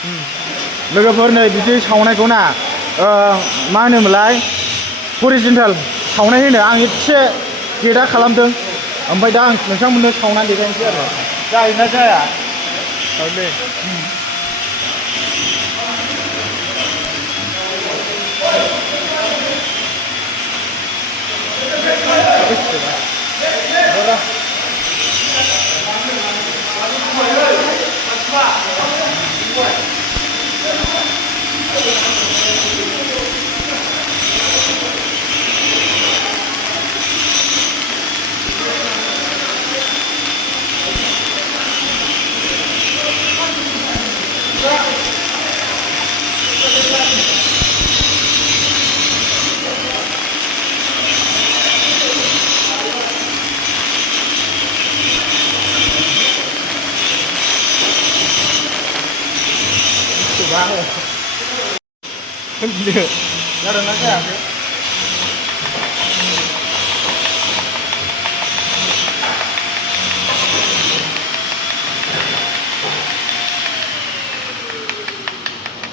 लोगोफोर नै बिदि सावनायखौ ना मा होनोमोनलाय हरिजन्टाल सावनाय होनो आं एसे गेदा खालामदों ओमफ्राय दा आं नोंथांमोननो सावनानै देखायनोसै आरो जायोना जाया दे जादोंना जायाखै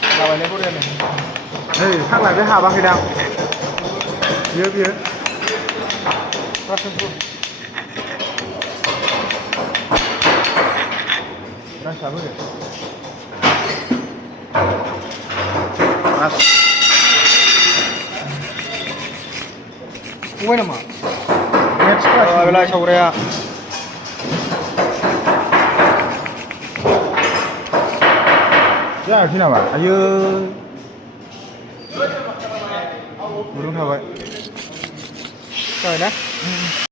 जाबायलै बरियानो नै साग्ला बे हाबाखैदां बियो रासाबो फंबाय नामा बेलाय सावराया जायाखै नामा आयो गुदुं थाबाय जाबाय ना